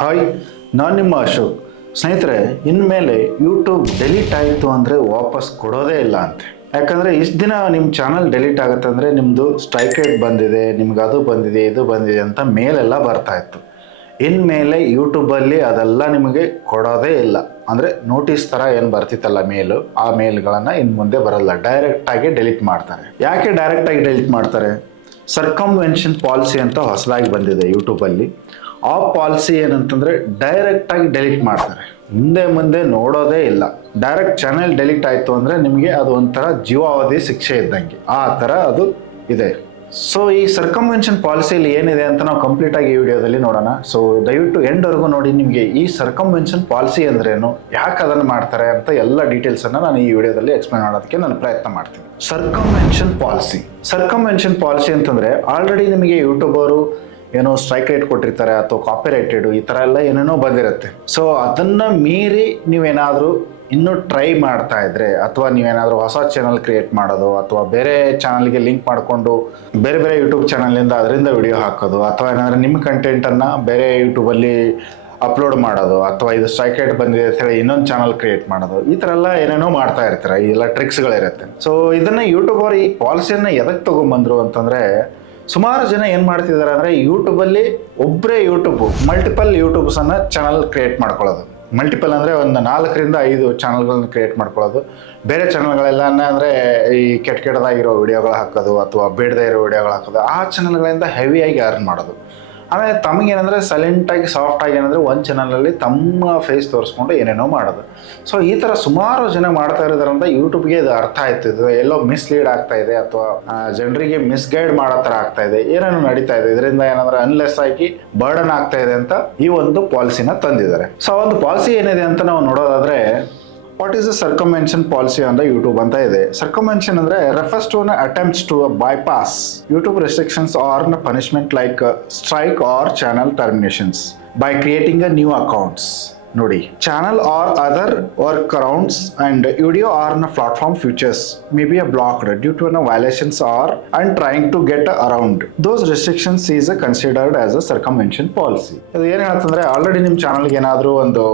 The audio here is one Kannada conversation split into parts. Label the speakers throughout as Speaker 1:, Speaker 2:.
Speaker 1: ಹಾಯ್ ನಾನು ನಿಮ್ಮ ಅಶೋಕ್. ಸ್ನೇಹಿತರೆ, ಇನ್ಮೇಲೆ ಯೂಟ್ಯೂಬ್ ಡೆಲೀಟ್ ಆಯಿತು ಅಂದರೆ ವಾಪಸ್ ಕೊಡೋದೇ ಇಲ್ಲ ಅಂತೆ. ಯಾಕಂದರೆ ಇಷ್ಟು ದಿನ ನಿಮ್ಮ ಚಾನಲ್ ಡೆಲೀಟ್ ಆಗುತ್ತೆ ಅಂದರೆ ನಿಮ್ಮದು ಸ್ಟ್ರೈಕ್ ರೇಟ್ ಬಂದಿದೆ, ನಿಮ್ಗೆ ಅದು ಬಂದಿದೆ, ಇದು ಬಂದಿದೆ ಅಂತ ಮೇಲೆಲ್ಲ ಬರ್ತಾ ಇತ್ತು. ಇನ್ಮೇಲೆ ಯೂಟ್ಯೂಬಲ್ಲಿ ಅದೆಲ್ಲ ನಿಮಗೆ ಕೊಡೋದೇ ಇಲ್ಲ. ಅಂದರೆ ನೋಟಿಸ್ ಥರ ಏನು ಬರ್ತಿತ್ತಲ್ಲ ಮೇಲು, ಆ ಮೇಲ್ಗಳನ್ನು ಇನ್ನು ಮುಂದೆ ಬರಲ್ಲ. ಡೈರೆಕ್ಟಾಗಿ ಡೆಲೀಟ್ ಮಾಡ್ತಾರೆ. ಯಾಕೆ ಡೈರೆಕ್ಟಾಗಿ ಡೆಲೀಟ್ ಮಾಡ್ತಾರೆ? ಸರ್ಕಮ್ವೆನ್ಷನ್ ಪಾಲಿಸಿ ಅಂತ ಹೊಸದಾಗಿ ಬಂದಿದೆ ಯೂಟ್ಯೂಬಲ್ಲಿ ಆ ಪಾಲಿಸಿ ಏನಂತಂದರೆ ಡೈರೆಕ್ಟಾಗಿ ಡೆಲಿಟ್ ಮಾಡ್ತಾರೆ. ಮುಂದೆ ಮುಂದೆ ನೋಡೋದೇ ಇಲ್ಲ. ಡೈರೆಕ್ಟ್ ಚಾನೆಲ್ ಡೆಲಿಟ್ ಆಯಿತು ಅಂದರೆ ನಿಮಗೆ ಅದು ಒಂಥರ ಜೀವಾವಧಿ ಶಿಕ್ಷೆ ಇದ್ದಂಗೆ. ಆ ಥರ ಅದು ಇದೆ. ಸೊ ಈ ಸರ್ಕಮ್ವೆನ್ಷನ್ ಪಾಲಿಸಿಯಲ್ಲಿ ಏನಿದೆ ಅಂತ ನಾವು ಕಂಪ್ಲೀಟ್ ಆಗಿ ಈ ವಿಡಿಯೋದಲ್ಲಿ ನೋಡೋಣ. ಸೊ ದಯವಿಟ್ಟು ಎಂಡ್ವರೆಗೂ ನೋಡಿ ನಿಮಗೆ ಈ ಸರ್ಕಮ್ವೆನ್ಷನ್ ಪಾಲಿಸಿ ಅಂದ್ರೇನು, ಯಾಕೆ ಅದನ್ನು ಮಾಡ್ತಾರೆ ಅಂತ ಎಲ್ಲ ಡೀಟೇಲ್ಸನ್ನು ನಾನು ಈ ವಿಡಿಯೋದಲ್ಲಿ ಎಕ್ಸ್ಪ್ಲೈನ್ ಮಾಡೋದಕ್ಕೆ ನಾನು ಪ್ರಯತ್ನ ಮಾಡ್ತೀನಿ. Circumvention policy. ಸರ್ಕಮ್ವೆನ್ಷನ್ ಪಾಲಿಸಿ ಅಂತಂದರೆ ಆಲ್ರೆಡಿ ನಿಮಗೆ ಯೂಟ್ಯೂಬರು ಏನೋ ಸ್ಟ್ರೈಕ್ ರೇಟ್ ಕೊಟ್ಟಿರ್ತಾರೆ ಅಥವಾ ಕಾಪಿ ರೇಟೆಡ್ ಈ ಥರ ಎಲ್ಲ ಏನೇನೋ ಬಂದಿರುತ್ತೆ. ಸೊ ಅದನ್ನು ಮೀರಿ ನೀವೇನಾದರೂ ಇನ್ನೂ ಟ್ರೈ ಮಾಡ್ತಾ ಇದ್ರೆ, ಅಥವಾ ನೀವೇನಾದರೂ ಹೊಸ ಚಾನಲ್ ಕ್ರಿಯೇಟ್ ಮಾಡೋದು, ಅಥವಾ ಬೇರೆ ಚಾನಲ್ಗೆ ಲಿಂಕ್ ಮಾಡಿಕೊಂಡು ಬೇರೆ ಬೇರೆ ಯೂಟ್ಯೂಬ್ ಚಾನಲಿಂದ ಅದರಿಂದ ವಿಡಿಯೋ ಹಾಕೋದು, ಅಥವಾ ಏನಾದರೂ ನಿಮ್ಮ ಕಂಟೆಂಟನ್ನು ಬೇರೆ ಯೂಟ್ಯೂಬಲ್ಲಿ ಅಪ್ಲೋಡ್ ಮಾಡೋದು, ಅಥವಾ ಇದು ಸ್ಟ್ರೈಕ್ ರೇಟ್ ಬಂದಿದೆ ಅಂತ ಹೇಳಿ ಇನ್ನೊಂದು ಚಾನಲ್ ಕ್ರಿಯೇಟ್ ಮಾಡೋದು, ಈ ಥರ ಎಲ್ಲ ಏನೇನೋ ಮಾಡ್ತಾ ಇರ್ತಾರೆ, ಈ ಎಲ್ಲ ಟ್ರಿಕ್ಸ್ಗಳಿರುತ್ತೆ ಸೊ ಇದನ್ನು ಯೂಟ್ಯೂಬರ್ ಈ ಪಾಲಿಸಿಯನ್ನು ಎದಕ್ಕೆ ತೊಗೊಂಬಂದರು ಅಂತಂದರೆ ಸುಮಾರು ಜನ ಏನು ಮಾಡ್ತಿದ್ದಾರೆ ಅಂದರೆ ಯೂಟ್ಯೂಬಲ್ಲಿ ಒಬ್ಬರೇ ಯೂಟ್ಯೂಬ್ ಮಲ್ಟಿಪಲ್ ಯೂಟ್ಯೂಬ್ಸನ್ನು ಚಾನಲ್ ಕ್ರಿಯೇಟ್ ಮಾಡ್ಕೊಳ್ಳೋದು. ಮಲ್ಟಿಪಲ್ ಅಂದರೆ ಒಂದು ನಾಲ್ಕರಿಂದ ಐದು ಚಾನಲ್ಗಳನ್ನ ಕ್ರಿಯೇಟ್ ಮಾಡ್ಕೊಳ್ಳೋದು. ಬೇರೆ ಚಾನಲ್ಗಳೆಲ್ಲ ಅಂದರೆ ಈ ಕೆಟ್ಟ ಕೆಟ್ಟದಾಗಿರೋ ವಿಡಿಯೋಗಳು ಹಾಕೋದು ಅಥವಾ ಬೇಡದೇ ಇರೋ ವಿಡಿಯೋಗಳು ಹಾಕೋದು. ಆ ಚಾನಲ್ಗಳಿಂದ ಹೆವಿಯಾಗಿ ಅರ್ನ್ ಮಾಡೋದು. ಆಮೇಲೆ ತಮಗೇನಂದರೆ ಸೈಲೆಂಟಾಗಿ ಸಾಫ್ಟಾಗಿ ಏನಂದರೆ ಒಂದು ಚಾನಲಲ್ಲಿ ತಮ್ಮ ಫೇಸ್ ತೋರಿಸ್ಕೊಂಡು ಏನೇನೋ ಮಾಡೋದು. ಸೊ ಈ ಥರ ಸುಮಾರು ಜನ ಮಾಡ್ತಾ ಇರೋದ್ರಿಂದ ಯೂಟ್ಯೂಬ್ಗೆ ಇದು ಅರ್ಥ ಆಯ್ತು. ಇದು ಎಲ್ಲೋ ಮಿಸ್ಲೀಡ್ ಆಗ್ತಾ ಇದೆ ಅಥವಾ ಜನರಿಗೆ ಮಿಸ್ಗೈಡ್ ಮಾಡೋ ಥರ ಆಗ್ತಾ ಇದೆ. ಏನೇನೋ ನಡೀತಾ ಇದೆ. ಇದರಿಂದ ಏನಂದ್ರೆ ಅನ್ಲೆಸ್ ಆಗಿ ಬರ್ಡನ್ ಆಗ್ತಾ ಇದೆ ಅಂತ ಈ ಒಂದು ಪಾಲಿಸಿನ ತಂದಿದ್ದಾರೆ. ಸೊ ಒಂದು ಪಾಲಿಸಿ ಏನಿದೆ ಅಂತ ನಾವು ನೋಡೋದಾದ್ರೆ what is the circumvention policy ಅಂತ ಯೂಟ್ಯೂಬ್ ಅಂತ ಇದೆ. ಸರ್ಕಮೆನ್ಷನ್ ಅಂದ್ರೆ refers to attempts to bypass YouTube restrictions or punishment like strike or channel terminations by creating a new accounts ನೋಡಿ. Channel or other workarounds and video or platform futures may be a blocked due to the violations or and trying to get around those restrictions is considered as a circumvention policy ಅದು ಏನು ಹೇಳ್ತಂದ್ರೆ ಆಲ್ರೆಡಿ ನಿಮ್ಮ ಚಾನಲ್ಗೆ ಏನಾದರೂ ಒಂದು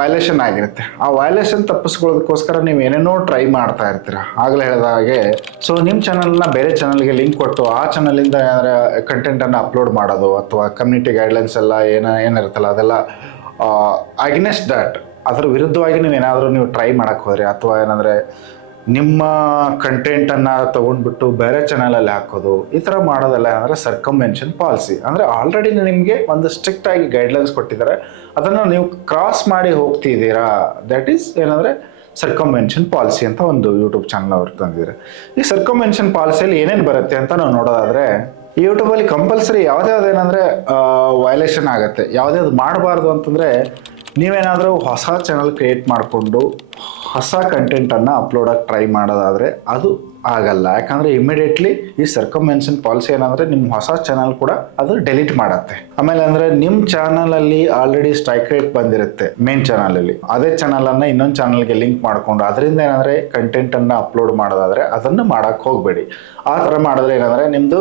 Speaker 1: ವೈಲೇಷನ್ ಆಗಿರುತ್ತೆ. ಆ ವೈಲೇಷನ್ ತಪ್ಪಿಸ್ಕೊಳ್ಳೋದಕ್ಕೋಸ್ಕರ ನೀವು ಏನೇನೋ ಟ್ರೈ ಮಾಡ್ತಾ ಇರ್ತೀರ. ಆಗಲೇ ಹೇಳಿದ ಹಾಗೆ ಸೊ ನಿಮ್ಮ ಚಾನಲ್ನ ಬೇರೆ ಚಾನಲ್ಗೆ ಲಿಂಕ್ ಕೊಟ್ಟು ಆ ಚಾನಲಿಂದ ಕಂಟೆಂಟ್ ಕಂಟೆಂಟನ್ನು ಅಪ್ಲೋಡ್ ಮಾಡೋದು ಅಥವಾ ಕಮ್ಯುನಿಟಿ ಗೈಡ್ಲೈನ್ಸ್ ಎಲ್ಲ ಏನ ಏನಿರುತ್ತಲ್ಲ ಅದೆಲ್ಲ ಅಗ್ನೆಸ್ಟ್ ದಟ್ ಅದರ ವಿರುದ್ಧವಾಗಿ ನೀವು ಏನಾದರೂ ನೀವು ಟ್ರೈ ಮಾಡೋಕ್ಕೆ ಹೋದ್ರಿ? ಅಥವಾ ಏನಂದರೆ ನಿಮ್ಮ ಕಂಟೆಂಟನ್ನು ತೊಗೊಂಡ್ಬಿಟ್ಟು ಬೇರೆ ಚಾನಲಲ್ಲಿ ಹಾಕೋದು, ಈ ಥರ ಮಾಡೋದಲ್ಲ ಅಂದರೆ ಸರ್ಕಮ್ವೆನ್ಷನ್ ಪಾಲಿಸಿ ಅಂದರೆ ಆಲ್ರೆಡಿ ನಿಮಗೆ ಒಂದು ಸ್ಟ್ರಿಕ್ಟ್ ಆಗಿ ಗೈಡ್ಲೈನ್ಸ್ ಕೊಟ್ಟಿದ್ದಾರೆ. ಅದನ್ನು ನೀವು ಕ್ರಾಸ್ ಮಾಡಿ ಹೋಗ್ತಿದ್ದೀರಾ? ದ್ಯಾಟ್ ಈಸ್ ಏನಂದರೆ ಸರ್ಕಮ್ವೆನ್ಷನ್ ಪಾಲಿಸಿ ಅಂತ ಒಂದು ಯೂಟ್ಯೂಬ್ ಚಾನಲ್ ಅವ್ರು ತಂದಿದ್ದಾರೆ. ಈ ಸರ್ಕಮ್ವೆನ್ಷನ್ ಪಾಲಿಸಿಯಲ್ಲಿ ಏನೇನು ಬರುತ್ತೆ ಅಂತ ನಾವು ನೋಡೋದಾದರೆ ಯೂಟ್ಯೂಬಲ್ಲಿ ಕಂಪಲ್ಸರಿ ಯಾವುದ್ಯಾವ್ದು ಏನಂದರೆ ವಯಲೇಷನ್ ಆಗುತ್ತೆ. ಯಾವುದ್ಯಾವ್ದು ಮಾಡಬಾರ್ದು ಅಂತಂದರೆ, ನೀವೇನಾದರೂ ಹೊಸ ಚಾನಲ್ ಕ್ರಿಯೇಟ್ ಮಾಡಿಕೊಂಡು ಹೊಸ ಕಂಟೆಂಟನ್ನು ಅಪ್ಲೋಡಕ್ಕೆ ಟ್ರೈ ಮಾಡೋದಾದರೆ ಅದು ಆಗಲ್ಲ. ಯಾಕಂದರೆ ಇಮಿಡಿಯೇಟ್ಲಿ ಈ ಸರ್ಕಮೆನ್ಷನ್ ಪಾಲಿಸಿ ಏನಂದರೆ ನಿಮ್ಮ ಹೊಸ ಚಾನಲ್ ಕೂಡ ಅದು ಡೆಲೀಟ್ ಮಾಡುತ್ತೆ. ಆಮೇಲೆ ಅಂದರೆ ನಿಮ್ಮ ಚಾನಲಲ್ಲಿ ಆಲ್ರೆಡಿ ಸ್ಟ್ರೈಕ್ ರೇಟ್ ಬಂದಿರುತ್ತೆ ಮೇನ್ ಚಾನಲಲ್ಲಿ ಅದೇ ಚಾನಲನ್ನು ಇನ್ನೊಂದು ಚಾನಲ್ಗೆ ಲಿಂಕ್ ಮಾಡಿಕೊಂಡು ಅದರಿಂದ ಏನಂದರೆ ಕಂಟೆಂಟನ್ನು ಅಪ್ಲೋಡ್ ಮಾಡೋದಾದರೆ ಅದನ್ನು ಮಾಡೋಕ್ಕೆ ಹೋಗಬೇಡಿ. ಆ ಥರ ಮಾಡಿದ್ರೆ ಏನಂದರೆ ನಿಮ್ಮದು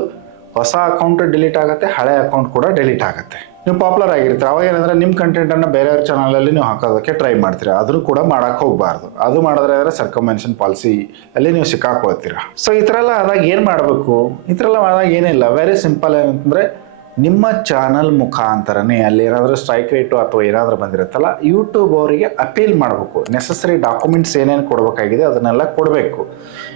Speaker 1: ಹೊಸ ಅಕೌಂಟ್ ಡಿಲೀಟ್ ಆಗುತ್ತೆ, ಹಳೆ ಅಕೌಂಟ್ ಕೂಡ ಡಿಲೀಟ್ ಆಗುತ್ತೆ. ನೀವು ಪಾಪ್ಯುಲರ್ ಆಗಿರ್ತೀರ, ಅವಾಗ ಏನಂದ್ರೆ ನಿಮ್ಮ ಕಂಟೆಂಟನ್ನು ಬೇರೆಯವ್ರ ಚಾನಲಲ್ಲಿ ನೀವು ಹಾಕೋದಕ್ಕೆ ಟ್ರೈ ಮಾಡ್ತೀರಾ. ಅದನ್ನು ಕೂಡ ಮಾಡೋಕ್ಕೆ ಹೋಗಬಾರ್ದು. ಅದು ಮಾಡಿದ್ರೆ ಅಂದರೆ ಸರ್ಕಮೆನ್ಷನ್ ಪಾಲಿಸಿ ಅಲ್ಲಿ ನೀವು ಸಿಕ್ಕಾಕೊಳ್ತೀರಾ. ಸೊ ಈ ಥರ ಎಲ್ಲ ಆದಾಗ ಏನು ಮಾಡಬೇಕು? ಈ ಥರ ಎಲ್ಲ ಮಾಡಿದಾಗ ಏನಿಲ್ಲ. ವೆರಿ ಸಿಂಪಲ್ ಏನಂತಂದರೆ ನಿಮ್ಮ ಚಾನಲ್ ಮುಖಾಂತರನೇ ಅಲ್ಲಿ ಏನಾದರೂ ಸ್ಟ್ರೈಕ್ ರೇಟು ಅಥವಾ ಏನಾದರೂ ಬಂದಿರುತ್ತಲ್ಲ ಯೂಟ್ಯೂಬ್ ಅವರಿಗೆ ಅಪೀಲ್ ಮಾಡಬೇಕು. ನೆಸಸರಿ ಡಾಕ್ಯುಮೆಂಟ್ಸ್ ಏನೇನು ಕೊಡಬೇಕಾಗಿದೆ ಅದನ್ನೆಲ್ಲ ಕೊಡಬೇಕು.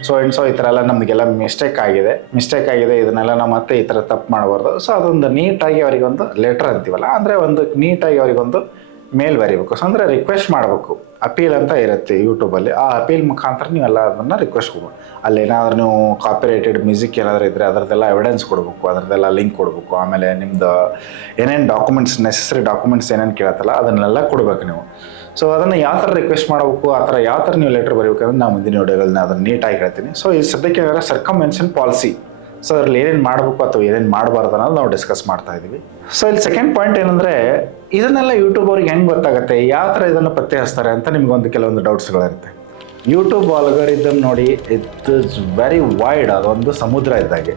Speaker 1: ಸೊ ಸೊ ಈ ಥರ ಎಲ್ಲ ನಮಗೆಲ್ಲ ಮಿಸ್ಟೇಕ್ ಆಗಿದೆ. ಮಿಸ್ಟೇಕ್ ಆಗಿದೆ, ಇದನ್ನೆಲ್ಲ ನಾವು ಮತ್ತೆ ಈ ಥರ ತಪ್ಪು ಮಾಡಬಾರ್ದು. ಸೊ ಅದೊಂದು ನೀಟಾಗಿ ಅವರಿಗೊಂದು ಲೆಟರ್ ಅಂತೀವಲ್ಲ, ಅಂದರೆ ಒಂದು ನೀಟಾಗಿ ಅವರಿಗೊಂದು ಮೇಲ್ ಬರೀಬೇಕು. ಸೊ ಅಂದರೆ ರಿಕ್ವೆಸ್ಟ್ ಮಾಡಬೇಕು. ಅಪೀಲ್ ಅಂತ ಇರುತ್ತೆ ಯೂಟ್ಯೂಬಲ್ಲಿ ಆ ಅಪೀಲ್ ಮುಖಾಂತರ ನೀವೆಲ್ಲ ಅದನ್ನು ರಿಕ್ವೆಸ್ಟ್ ಕೊಡ್ಬೇಕು ಅಲ್ಲಿ ಏನಾದರೂ ನೀವು ಕಾಪಿರೈಟೆಡ್ ಮ್ಯೂಸಿಕ್ ಏನಾದರೂ ಇದ್ದರೆ ಅದರದ್ದೆಲ್ಲ ಎವಿಡೆನ್ಸ್ ಕೊಡಬೇಕು. ಅದರದ್ದೆಲ್ಲ ಲಿಂಕ್ ಕೊಡಬೇಕು. ಆಮೇಲೆ ನಿಮ್ಮದು ಏನೇನು ಡಾಕ್ಯುಮೆಂಟ್ಸ್ ನೆಸೆಸರಿ ಡಾಕ್ಯುಮೆಂಟ್ಸ್ ಏನೇನು ಕೇಳತ್ತಲ್ಲ, ಅದನ್ನೆಲ್ಲ ಕೊಡಬೇಕು ನೀವು. ಸೊ ಅದನ್ನು ಯಾವ ಥರ ರಿಕ್ವೆಸ್ಟ್ ಮಾಡಬೇಕು, ಆ ಥರ ಯಾವ ಥರ ನೀವು ಲೆಟರ್ ಬರೀಬೇಕಂದ್ರೆ ನಾವು ಮುಂದಿನ ವಿಡಿಯೋಗಳನ್ನ ಅದನ್ನು ನೀಟಾಗಿ ಹೇಳ್ತೀನಿ. ಸೊ ಈ ಸದ್ಯಕ್ಕೆ ಸರ್ಕಮ್ ಮೆನ್ಷನ್ ಪಾಲಿಸಿ ಸೊ ಅದ್ರಲ್ಲಿ ಏನೇನು ಮಾಡಬೇಕು ಅಥವಾ ಏನೇನು ಮಾಡಬಾರ್ದು ಅನ್ನೋದು ನಾವು ಡಿಸ್ಕಸ್ ಮಾಡ್ತಾ ಇದ್ದೀವಿ ಸೊ ಇಲ್ಲಿ ಸೆಕೆಂಡ್ ಪಾಯಿಂಟ್ ಏನಂದರೆ, ಇದನ್ನೆಲ್ಲ ಯೂಟ್ಯೂಬ್ ಅವ್ರಿಗೆ ಹೆಂಗೆ ಗೊತ್ತಾಗುತ್ತೆ? ಯಾವ ಥರ ಇದನ್ನು ಪತ್ತೆ ಹಚ್ತಾರೆ ಅಂತ ನಿಮ್ಗೊಂದು ಕೆಲವೊಂದು ಡೌಟ್ಸ್ಗಳಿರುತ್ತೆ ಯೂಟ್ಯೂಬ್ ಆಲ್ಗರಿದಮ್ ನೋಡಿ ಇಟ್ ಇಸ್ ವೆರಿ ವೈಡ್ ಅದೊಂದು ಸಮುದ್ರ ಇದ್ದಾಗೆ.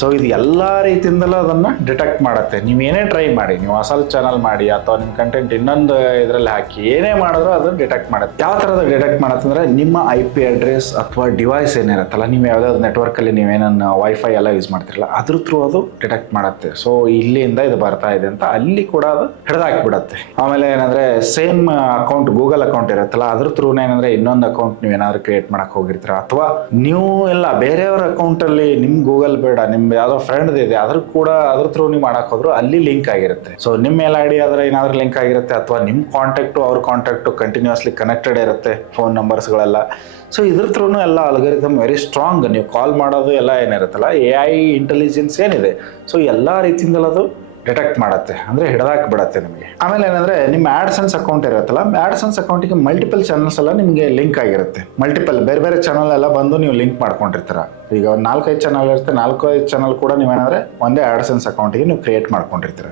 Speaker 1: ಸೊ ಇದು ಎಲ್ಲ ರೀತಿಯಿಂದಲೂ ಅದನ್ನು ಡಿಟೆಕ್ಟ್ ಮಾಡುತ್ತೆ. ನೀವು ಏನೇ ಟ್ರೈ ಮಾಡಿ, ನೀವು ಅಸಲ್ ಚಾನಲ್ ಮಾಡಿ ಅಥವಾ ನಿಮ್ಮ ಕಂಟೆಂಟ್ ಇನ್ನೊಂದು ಇದರಲ್ಲಿ ಹಾಕಿ ಏನೇ ಮಾಡಿದ್ರು ಅದು ಡಿಟೆಕ್ಟ್ ಮಾಡುತ್ತೆ. ಯಾವ ಥರದ ಡಿಟೆಕ್ಟ್ ಮಾಡುತ್ತಂದ್ರೆ ನಿಮ್ಮ ಐ ಪಿ ಅಡ್ರೆಸ್ ಅಥವಾ ಡಿವೈಸ್ ಏನಿರುತ್ತಲ್ಲ, ನೀವು ಯಾವುದಾದ್ರು ನೆಟ್ವರ್ಕಲ್ಲಿ ನೀವೇನನ್ನು ವೈಫೈ ಎಲ್ಲ ಯೂಸ್ ಮಾಡ್ತಿರಲ್ಲ, ಅದ್ರ ಥ್ರೂ ಅದು ಡಿಟೆಕ್ಟ್ ಮಾಡುತ್ತೆ. ಸೊ ಇಲ್ಲಿಂದ ಇದು ಬರ್ತಾ ಇದೆ ಅಂತ ಅಲ್ಲಿ ಕೂಡ ಅದು ಹಿಡಿದಾಕ್ಬಿಡತ್ತೆ. ಆಮೇಲೆ ಏನಂದರೆ ಸೇಮ್ ಅಕೌಂಟ್ ಗೂಗಲ್ ಅಕೌಂಟ್ ಇರುತ್ತಲ್ಲ, ಅದ್ರ ಥ್ರೂ ಏನಂದರೆ ಇನ್ನೊಂದು ಅಕೌಂಟ್ ನೀವು ಏನಾದ್ರು ಕ್ರಿಯೇಟ್ ಮಾಡೋಕೆ ಹೋಗಿರ್ತೀರ. ಅಥವಾ ನೀವು ಎಲ್ಲ ಬೇರೆಯವ್ರ ಅಕೌಂಟಲ್ಲಿ ನಿಮ್ಮ ನಿಮ್ ಗೂಗಲ್ ಬೇಡ ಯಾವ್ದೋ ಫ್ರೆಂಡ್ ಇದೆ, ಅದ್ರ ಕೂಡ ಅದ್ರ ಥ್ರೂ ನೀವು ಮಾಡಕ್ ಹೋದ್ರು ಅಲ್ಲಿ ಲಿಂಕ್ ಆಗಿರುತ್ತೆ. ಸೊ ನಿಮ್ಮ ಮೇಲ್ ಐ ಡಿ ಆದ್ರೆ ಏನಾದ್ರೂ ಲಿಂಕ್ ಆಗಿರುತ್ತೆ ಅಥವಾ ನಿಮ್ ಕಾಂಟ್ಯಾಕ್ಟ್ ಅವ್ರ ಕಾಂಟ್ಯಾಕ್ಟ್ ಕಂಟಿನ್ಯೂಸ್ಲಿ ಕನೆಕ್ಟೆಡ್ ಇರುತ್ತೆ ಫೋನ್ ನಂಬರ್ಸ್ಗಳೆಲ್ಲ ಸೊ ಇದ್ರ ಥ್ರೂನು ಎಲ್ಲ ಅಲ್ಗರಿದಮ್ ವೆರಿ ಸ್ಟ್ರಾಂಗ್ ನೀವು ಕಾಲ್ ಮಾಡೋದು ಎಲ್ಲ ಏನಿರುತ್ತಲ್ಲ ಎ ಐ ಇಂಟೆಲಿಜೆನ್ಸ್ ಏನಿದೆ. ಸೊ ಎಲ್ಲ ಅದು ಡಿಟೆಕ್ಟ್ ಮಾಡುತ್ತೆ, ಅಂದರೆ ಹಿಡ್ದಾಕ್ ಬಿಡತ್ತೆ ನಿಮಗೆ. ಆಮೇಲೆ ಏನಂದ್ರೆ, ನಿಮ್ಮ ಆಡ್ಸನ್ಸ್ ಅಕೌಂಟ್ ಇರುತ್ತಲ್ಲ ಆಡ್ಸನ್ಸ್ ಅಕೌಂಟಿಗೆ ಮಲ್ಟಿಪಲ್ ಚಾನಲ್ಸ್ ಎಲ್ಲ ನಿಮಗೆ ಲಿಂಕ್ ಆಗಿರುತ್ತೆ. ಮಲ್ಟಿಪಲ್ ಬೇರೆ ಬೇರೆ ಚಾನಲ್ ಎಲ್ಲ ಬಂದು ನೀವು ಲಿಂಕ್ ಮಾಡ್ಕೊಂಡಿರ್ತೀರ. ಈಗ ಒಂದು ನಾಲ್ಕೈದು ಚಾನಲ್ ಇರುತ್ತೆ, ನಾಲ್ಕೈದು ಚಾನಲ್ ಕೂಡ ನೀವೇನಂದ್ರೆ ಒಂದೇ ಆಡ್ಸನ್ಸ್ ಅಕೌಂಟಿಗೆ ನೀವು ಕ್ರಿಯೇಟ್ ಮಾಡ್ಕೊಂಡಿರ್ತೀರ.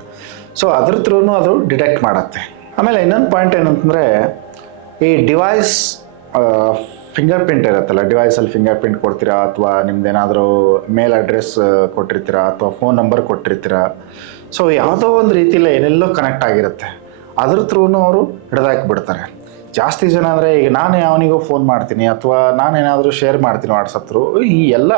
Speaker 1: ಸೊ ಅದ್ರ ಥ್ರೂನು ಅದು ಡಿಟೆಕ್ಟ್ ಮಾಡುತ್ತೆ. ಆಮೇಲೆ ಇನ್ನೊಂದು ಪಾಯಿಂಟ್ ಏನಂತಂದರೆ, ಈ ಡಿವೈಸ್ ಫಿಂಗರ್ ಪ್ರಿಂಟ್ ಇರುತ್ತಲ್ಲ ಡಿವೈಸಲ್ಲಿ ಫಿಂಗರ್ ಪ್ರಿಂಟ್ ಕೊಡ್ತೀರಾ, ಅಥವಾ ನಿಮ್ದೇನಾದರೂ ಮೇಲ್ ಅಡ್ರೆಸ್ ಕೊಟ್ಟಿರ್ತೀರಾ, ಅಥವಾ ಫೋನ್ ನಂಬರ್ ಕೊಟ್ಟಿರ್ತೀರಾ ಸೊ ಯಾವುದೋ ಒಂದು ರೀತಿಯಲ್ಲಿ ಏನೆಲ್ಲೋ ಕನೆಕ್ಟ್ ಆಗಿರುತ್ತೆ. ಅದ್ರ ಥ್ರೂನು ಅವರು ಹಿಡ್ದಾಕ್ಬಿಡ್ತಾರೆ ಜಾಸ್ತಿ ಜನ ಅಂದರೆ ಈಗ ನಾನು ಯಾವನಿಗೋ ಫೋನ್ ಮಾಡ್ತೀನಿ ಅಥವಾ ನಾನೇನಾದರೂ ಶೇರ್ ಮಾಡ್ತೀನಿ ವಾಟ್ಸಪ್ ಥ್ರೂ ಈ ಎಲ್ಲ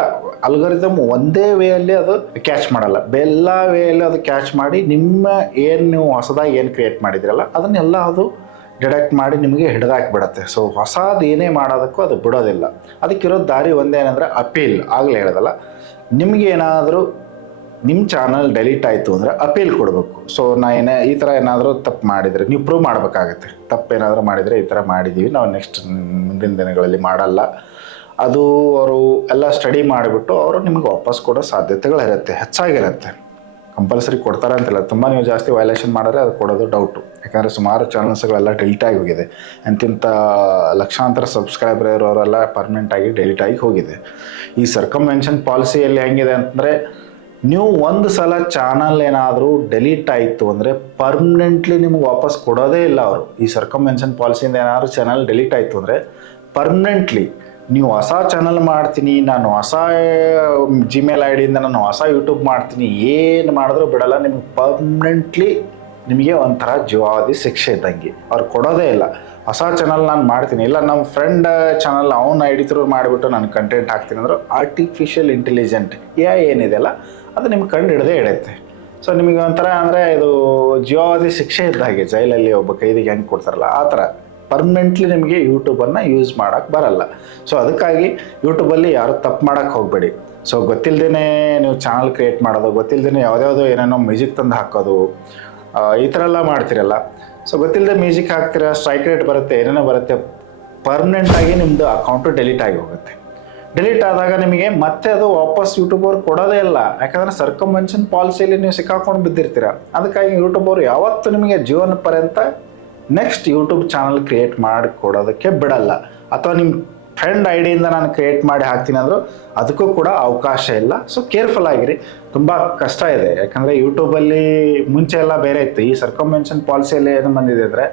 Speaker 1: ಅಲ್ಗರಿದಮ್ ಒಂದೇ ವೇಯಲ್ಲಿ ಅದು ಕ್ಯಾಚ್ ಮಾಡಲ್ಲ. ಎಲ್ಲ ವೇಯಲ್ಲಿ ಅದು ಕ್ಯಾಚ್ ಮಾಡಿ ನಿಮ್ಮ ಏನು ನೀವು ಹೊಸದಾಗಿ ಏನು ಕ್ರಿಯೇಟ್ ಮಾಡಿದ್ರಲ್ಲ, ಅದನ್ನೆಲ್ಲ ಅದು ಡಿಡೆಕ್ಟ್ ಮಾಡಿ ನಿಮಗೆ ಹಿಡ್ದಾಕ್ಬಿಡತ್ತೆ ಸೊ ಹೊಸದು ಏನೇ ಮಾಡೋದಕ್ಕೂ ಅದು ಬಿಡೋದಿಲ್ಲ. ಅದಕ್ಕಿರೋ ದಾರಿ ಒಂದೇನೆಂದರೆ ಅಪೀಲ್ ಆಗಲೇ ಹೇಳೋದಲ್ಲ, ನಿಮಗೆ ಏನಾದರೂ ನಿಮ್ಮ ಚಾನಲ್ ಡೆಲೀಟ್ ಆಯಿತು ಅಂದರೆ ಅಪೀಲ್ ಕೊಡಬೇಕು. ಸೊ ನಾ ಏನೇ ಈ ಥರ ಏನಾದರೂ ತಪ್ಪು ಮಾಡಿದರೆ, ನೀವು ಪ್ರೂವ್ ಮಾಡಬೇಕಾಗತ್ತೆ. ತಪ್ಪು ಏನಾದರೂ ಮಾಡಿದರೆ ಈ ಥರ ಮಾಡಿದ್ದೀವಿ ನಾವು ನೆಕ್ಸ್ಟ್ ಮುಂದಿನ ದಿನಗಳಲ್ಲಿ ಮಾಡಲ್ಲ. ಅದು ಅವರು ಎಲ್ಲ ಸ್ಟಡಿ ಮಾಡಿಬಿಟ್ಟು ಅವರು ನಿಮಗೆ ವಾಪಸ್ ಕೊಡೋ ಸಾಧ್ಯತೆಗಳಿರುತ್ತೆ. ಹೆಚ್ಚಾಗಿರುತ್ತೆ. ಕಂಪಲ್ಸರಿ ಕೊಡ್ತಾರೆ ಅಂತಿಲ್ಲ. ತುಂಬ ನೀವು ಜಾಸ್ತಿ ವೈಲೇಷನ್ ಮಾಡಿದ್ರೆ ಅದು ಕೊಡೋದು ಡೌಟು ಯಾಕಂದರೆ ಸುಮಾರು ಚಾನಲ್ಸ್ಗಳೆಲ್ಲ ಡೆಲಿಟ್ ಆಗಿ ಹೋಗಿದೆ. ಅಂತಿಂಥ ಲಕ್ಷಾಂತರ ಸಬ್ಸ್ಕ್ರೈಬರ್ ಇರೋರೆಲ್ಲ ಪರ್ಮನೆಂಟ್ ಆಗಿ ಡೆಲಿಟ್ ಆಗಿ ಹೋಗಿದೆ. ಈ ಸರ್ಕಮ್ವೆನ್ಷನ್ ಪಾಲಿಸಿಯಲ್ಲಿ ಹೆಂಗಿದೆ ಅಂತಂದರೆ ನೀವು ಒಂದು ಸಲ ಚಾನಲ್ ಏನಾದರೂ ಡೆಲೀಟ್ ಆಯಿತು ಅಂದರೆ ಪರ್ಮನೆಂಟ್ಲಿ ನಿಮ್ಗೆ ವಾಪಸ್ ಕೊಡೋದೇ ಇಲ್ಲ ಅವರು. ಈ ಸರ್ಕಮ್ವೆನ್ಷನ್ ಪಾಲಿಸಿಯಿಂದ ಏನಾದರೂ ಚಾನಲ್ ಡೆಲೀಟ್ ಆಯಿತು ಅಂದರೆ ಪರ್ಮನೆಂಟ್ಲಿ ನೀವು ಹೊಸ ಚಾನಲ್ ಮಾಡ್ತೀನಿ, ನಾನು ಹೊಸ ಜಿಮೇಲ್ ಐ ಡಿಯಿಂದ ನಾನು ಹೊಸ ಯೂಟ್ಯೂಬ್ ಮಾಡ್ತೀನಿ, ಏನು ಮಾಡಿದ್ರೂ ಬಿಡಲ್ಲ, ನಿಮ್ಗೆ ಪರ್ಮನೆಂಟ್ಲಿ ನಿಮಗೆ ಒಂಥರ ಜೀವಾವಧಿ ಶಿಕ್ಷೆ ಇದ್ದಂಗೆ. ಅವ್ರು ಕೊಡೋದೇ ಇಲ್ಲ. ಹೊಸ ಚಾನಲ್ ನಾನು ಮಾಡ್ತೀನಿ. ಇಲ್ಲ ನಮ್ಮ ಫ್ರೆಂಡ್ ಚಾನಲ್ ಅವ್ನ ಐ ಡಿ ಥ್ರೂ ಮಾಡಿಬಿಟ್ಟು ನಾನು ಕಂಟೆಂಟ್ ಹಾಕ್ತೀನಿ ಅಂದ್ರೆ ಆರ್ಟಿಫಿಷಿಯಲ್ ಇಂಟೆಲಿಜೆಂಟ್ ಏ ಐ ಏನಿದೆಯಲ್ಲ ಅದು ನಿಮ್ಗೆ ಕಂಡು ಹಿಡದೇ ಇಡುತ್ತೆ. ಸೊ ನಿಮಗೆ ಒಂಥರ ಅಂದರೆ ಇದು ಜೀವಾವಧಿ ಶಿಕ್ಷೆ ಇದ್ದ ಹಾಗೆ, ಜೈಲಲ್ಲಿ ಒಬ್ಬ ಕೈದಿಗೆ ಹೆಂಗೆ ಕೊಡ್ತಾರಲ್ಲ, ಆ ಥರ. ಪರ್ಮನೆಂಟ್ಲಿ ನಿಮಗೆ ಯೂಟ್ಯೂಬನ್ನು ಯೂಸ್ ಮಾಡೋಕ್ಕೆ ಬರಲ್ಲ. ಸೊ ಅದಕ್ಕಾಗಿ ಯೂಟ್ಯೂಬಲ್ಲಿ ಯಾರು ತಪ್ಪು ಮಾಡೋಕ್ಕೆ ಹೋಗಬೇಡಿ. ಸೊ ಗೊತ್ತಿಲ್ಲದೇ ನೀವು ಚಾನಲ್ ಕ್ರಿಯೇಟ್ ಮಾಡೋದು ಗೊತ್ತಿಲ್ಲದೇ ಯಾವುದ್ಯಾವುದೋ ಏನೇನೋ ಮ್ಯೂಸಿಕ್ ತಂದು ಹಾಕೋದು ಈ ಥರ ಎಲ್ಲ ಮಾಡ್ತಿರಲ್ಲ. ಸೊ ಗೊತ್ತಿಲ್ಲದೆ ಮ್ಯೂಸಿಕ್ ಹಾಕ್ತೀರ ಸ್ಟ್ರೈಕ್ ರೇಟ್ ಬರುತ್ತೆ, ಏನೇನೋ ಬರುತ್ತೆ ಪರ್ಮನೆಂಟಾಗಿ ನಿಮ್ಮದು ಅಕೌಂಟು ಡೆಲೀಟ್ ಆಗಿ ಹೋಗುತ್ತೆ. ಡಿಲೀಟ್ ಆದಾಗ ನಿಮಗೆ ಮತ್ತೆ ಅದು ವಾಪಸ್ ಯೂಟ್ಯೂಬ್ ಅವ್ರು ಕೊಡೋದೇ ಇಲ್ಲ. ಯಾಕಂದ್ರೆ ಸರ್ಕಮ್ವೆನ್ಷನ್ ಪಾಲಿಸಿಯಲ್ಲಿ ನೀವು ಸಿಕ್ಕಾಕೊಂಡು ಬಿದ್ದಿರ್ತೀರ. ಅದಕ್ಕಾಗಿ ಯೂಟ್ಯೂಬ್ ಅವರು ಯಾವತ್ತೂ ನಿಮಗೆ ಜೀವನ ಪರ್ಯಂತ ನೆಕ್ಸ್ಟ್ ಯೂಟ್ಯೂಬ್ ಚಾನಲ್ ಕ್ರಿಯೇಟ್ ಮಾಡಿ ಕೊಡೋದಕ್ಕೆ ಬಿಡಲ್ಲ. ಅಥವಾ ನಿಮ್ಮ ಫ್ರೆಂಡ್ ಐಡಿಯಿಂದ ಡಿಯಿಂದ ನಾನು ಕ್ರಿಯೇಟ್ ಮಾಡಿ ಹಾಕ್ತೀನಿ ಅಂದರೂ ಅದಕ್ಕೂ ಕೂಡ ಅವಕಾಶ ಇಲ್ಲ. ಸೊ ಕೇರ್ಫುಲ್ ಆಗಿರಿ. ತುಂಬ ಕಷ್ಟ ಇದೆ. ಯಾಕಂದರೆ ಯೂಟ್ಯೂಬಲ್ಲಿ ಮುಂಚೆ ಎಲ್ಲ ಬೇರೆ ಇತ್ತು. ಈ ಸರ್ಕಮ್ವೆನ್ಷನ್ ಪಾಲಿಸಿಯಲ್ಲಿ ಏನು ಬಂದಿದೆ ಅಂದರೆ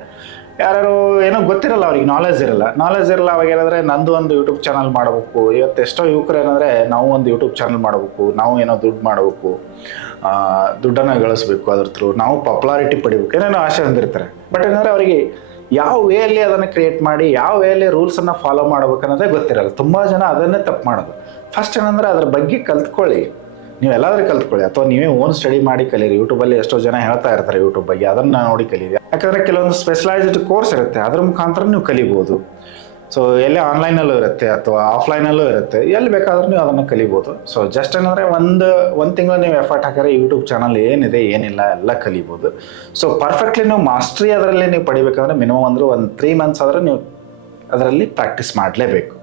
Speaker 1: ಯಾರು ಏನೋ ಗೊತ್ತಿರಲ್ಲ ಅವ್ರಿಗೆ ನಾಲೆಜ್ ಇರಲ್ಲ. ನಾಲೆಜ್ ಇರಲ್ಲ, ಅವಾಗ ಏನಂದ್ರೆ ನಂದು ಒಂದು ಯೂಟ್ಯೂಬ್ ಚಾನಲ್ ಮಾಡಬೇಕು. ಇವತ್ತು ಎಷ್ಟೋ ಯುವಕರು ಏನಂದ್ರೆ, ನಾವು ಒಂದು ಯೂಟ್ಯೂಬ್ ಚಾನಲ್ ಮಾಡಬೇಕು, ನಾವು ಏನೋ ದುಡ್ಡು ಮಾಡಬೇಕು ದುಡ್ಡನ್ನು ಗಳಿಸ್ಬೇಕು ಅದ್ರ ಥ್ರೂ ನಾವು ಪಾಪ್ಯುಲಾರಿಟಿ ಪಡಿಬೇಕು. ಏನೇನೋ ಆಸೆ ಹೊಂದಿರ್ತಾರೆ ಬಟ್ ಏನಂದ್ರೆ ಅವರಿಗೆ ಯಾವ ವೇಯಲ್ಲಿ ಅದನ್ನು ಕ್ರಿಯೇಟ್ ಮಾಡಿ, ಯಾವ ವೇಯಲ್ಲಿ ರೂಲ್ಸನ್ನು ಫಾಲೋ ಮಾಡ್ಬೇಕನ್ನೋದೇ ಗೊತ್ತಿರಲ್ಲ. ತುಂಬ ಜನ ಅದನ್ನೇ ತಪ್ಪು ಮಾಡೋದು. ಫಸ್ಟ್ ಏನಂದ್ರೆ ಅದ್ರ ಬಗ್ಗೆ ಕಲ್ತ್ಕೊಳ್ಳಿ. ನೀವು ಎಲ್ಲಾದ್ರೂ ಕಲ್ತ್ಕೊಳ್ಳಿ. ಅಥವಾ ನೀವೇ ಓನ್ ಸ್ಟಡಿ ಮಾಡಿ ಕಲೀರಿ. ಯೂಟ್ಯೂಬಲ್ಲಿ ಎಷ್ಟೋ ಜನ ಹೇಳ್ತಾ ಇರ್ತಾರೆ ಯೂಟ್ಯೂಬ್ ಬಗ್ಗೆ. ಅದನ್ನು ನೋಡಿ ಕಲೀರಿ. ಯಾಕಂದರೆ ಕೆಲವೊಂದು ಸ್ಪೆಷಲೈಸ್ಡ್ ಕೋರ್ಸ್ ಇರುತ್ತೆ. ಅದ್ರ ಮುಖಾಂತರ ನೀವು ಕಲಿಬೋದು. ಸೊ ಎಲ್ಲೇ ಆನ್ಲೈನಲ್ಲೂ ಇರುತ್ತೆ ಅಥವಾ ಆಫ್ಲೈನಲ್ಲೂ ಇರುತ್ತೆ. ಎಲ್ಲಿ ಬೇಕಾದರೂ ನೀವು ಅದನ್ನು ಕಲಿಬೋದು. ಸೊ ಜಸ್ಟ್ ಏನಂದರೆ ಒಂದು ಒಂದು ತಿಂಗಳು ನೀವು ಎಫರ್ಟ್ ಹಾಕಿದ್ರೆ ಯೂಟ್ಯೂಬ್ ಚಾನಲ್ ಏನಿದೆ, ಏನಿಲ್ಲ, ಎಲ್ಲ ಕಲಿಬೋದು. ಸೊ ಪರ್ಫೆಕ್ಟ್ಲಿ ನೀವು ಮಾಸ್ಟ್ರಿ ಅದರಲ್ಲಿ ನೀವು ಪಡಿಬೇಕಂದ್ರೆ ಮಿನಿಮಮ್ ಅಂದ್ರೆ ಒಂದು ತ್ರೀ ಮಂತ್ಸ್ ಆದರೆ ನೀವು ಅದರಲ್ಲಿ ಪ್ರಾಕ್ಟೀಸ್ ಮಾಡಲೇಬೇಕು.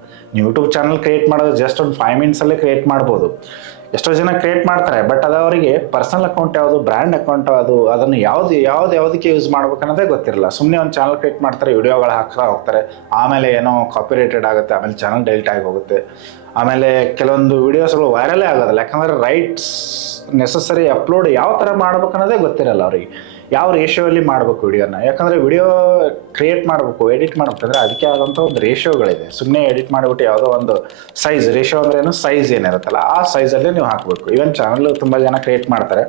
Speaker 1: ಯೂಟ್ಯೂಬ್ ಚಾನಲ್ ಕ್ರಿಯೇಟ್ ಮಾಡೋದು ಜಸ್ಟ್ ಒಂದು ಫೈವ್ ಮಿನಿಟ್ಸಲ್ಲೇ ಕ್ರಿಯೇಟ್ ಮಾಡ್ಬೋದು. ಎಷ್ಟೋ ಜನ ಕ್ರಿಯೇಟ್ ಮಾಡ್ತಾರೆ ಬಟ್ ಅದು ಅವರಿಗೆ ಪರ್ಸನಲ್ ಅಕೌಂಟ್ ಯಾವುದು ಬ್ರ್ಯಾಂಡ್ ಅಕೌಂಟ್ ಅದು, ಅದನ್ನು ಯಾವ್ದು ಯಾವ್ದು ಯಾವುದಕ್ಕೆ ಯೂಸ್ ಮಾಡ್ಬೇಕು ಅನ್ನೋದೇ ಗೊತ್ತಿರಲ್ಲ. ಸುಮ್ಮನೆ ಒಂದು ಚಾನಲ್ ಕ್ರಿಯೇಟ್ ಮಾಡ್ತಾರೆ ವಿಡಿಯೋಗಳು ಹಾಕ್ತಾ ಹೋಗ್ತಾರೆ. ಆಮೇಲೆ ಏನೋ ಕಾಪಿರೇಟೆಡ್ ಆಗುತ್ತೆ, ಆಮೇಲೆ ಚಾನಲ್ ಡೆಲ್ಟ್ ಆಗಿ ಹೋಗುತ್ತೆ. ಆಮೇಲೆ ಕೆಲವೊಂದು ವಿಡಿಯೋಸ್ಗಳು ವೈರಲೇ ಆಗೋದಿಲ್ಲ ಯಾಕಂದರೆ ರೈಟ್ಸ್ ನೆಸಸರಿ ಅಪ್ಲೋಡ್ ಯಾವ ಥರ ಮಾಡ್ಬೇಕು ಅನ್ನೋದೇ ಗೊತ್ತಿರಲ್ಲ ಅವರಿಗೆ. ಯಾವ ರೇಷಿಯೋಲ್ಲಿ ಮಾಡಬೇಕು ವಿಡಿಯೋನ? ಯಾಕಂದರೆ ವಿಡಿಯೋ ಕ್ರಿಯೇಟ್ ಮಾಡಬೇಕು, ಎಡಿಟ್ ಮಾಡ್ಬೇಕಂದ್ರೆ ಅದಕ್ಕೆ ಆದಂಥ ಒಂದು ರೇಷಿಯೋಗಳಿದೆ. ಸುಮ್ಮನೆ ಎಡಿಟ್ ಮಾಡಿಬಿಟ್ಟು ಯಾವುದೋ ಒಂದು ಸೈಜ್, ರೇಷಿಯೋ ಅಂದ್ರೆ ಏನು? ಸೈಜ್ ಏನಿರುತ್ತಲ್ಲ, ಆ ಸೈಜಲ್ಲೇ ನೀವು ಹಾಕಬೇಕು. ಈವನ್ ಚಾನಲ್ ತುಂಬ ಜನ ಕ್ರಿಯೇಟ್ ಮಾಡ್ತಾರೆ.